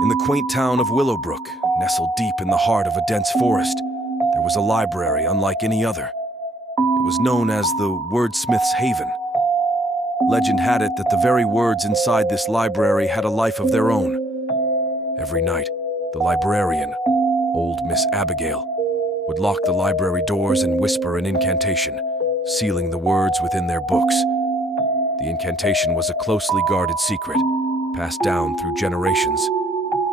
In the quaint town of Willowbrook, nestled deep in the heart of a dense forest, there was a library unlike any other. It was known as the Wordsmith's Haven. Legend had it that the very words inside this library had a life of their own. Every night, the librarian, old Miss Abigail, would lock the library doors and whisper an incantation, sealing the words within their books. The incantation was a closely guarded secret, passed down through generations.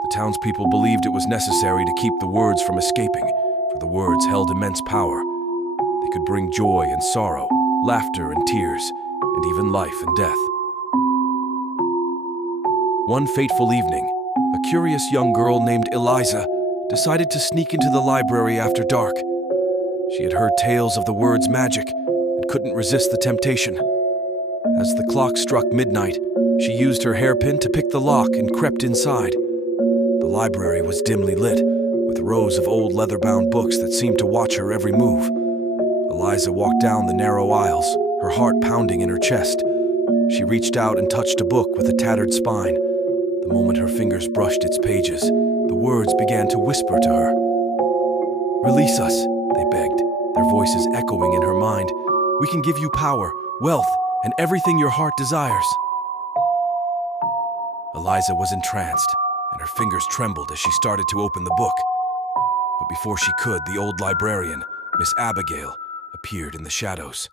The townspeople believed it was necessary to keep the words from escaping, for the words held immense power. They could bring joy and sorrow, laughter and tears, and even life and death. One fateful evening, a curious young girl named Eliza decided to sneak into the library after dark. She had heard tales of the word's magic and couldn't resist the temptation. As the clock struck midnight, she used her hairpin to pick the lock and crept inside. The library was dimly lit, with rows of old leather-bound books that seemed to watch her every move. Eliza walked down the narrow aisles, her heart pounding in her chest. She reached out and touched a book with a tattered spine. The moment her fingers brushed its pages, the words began to whisper to her. "Release us," they begged, their voices echoing in her mind. "We can give you power, wealth, and everything your heart desires." Eliza was entranced, and her fingers trembled as she started to open the book. But before she could, the old librarian, Miss Abigail, appeared in the shadows.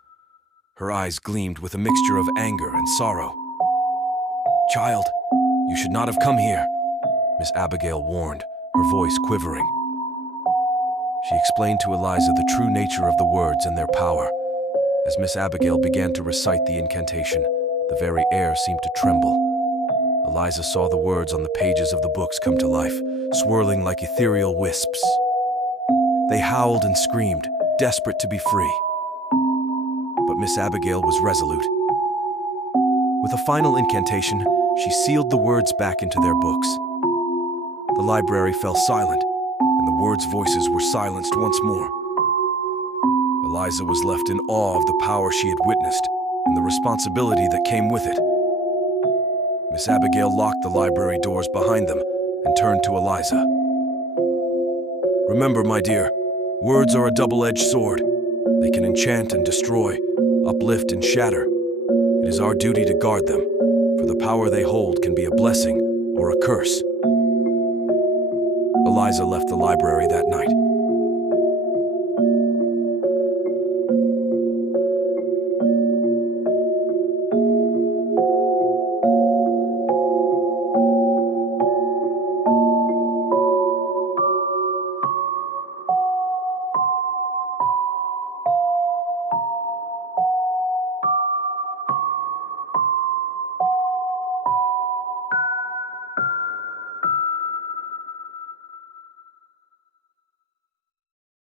Her eyes gleamed with a mixture of anger and sorrow. "Child, you should not have come here," Miss Abigail warned, her voice quivering. She explained to Eliza the true nature of the words and their power. As Miss Abigail began to recite the incantation, the very air seemed to tremble. Eliza saw the words on the pages of the books come to life, swirling like ethereal wisps. They howled and screamed, desperate to be free. But Miss Abigail was resolute. With a final incantation, she sealed the words back into their books. The library fell silent, and the words' voices were silenced once more. Eliza was left in awe of the power she had witnessed and the responsibility that came with it. Miss Abigail locked the library doors behind them and turned to Eliza. "Remember, my dear, words are a double-edged sword. They can enchant and destroy, uplift and shatter. It is our duty to guard them, for the power they hold can be a blessing or a curse." Eliza left the library that night,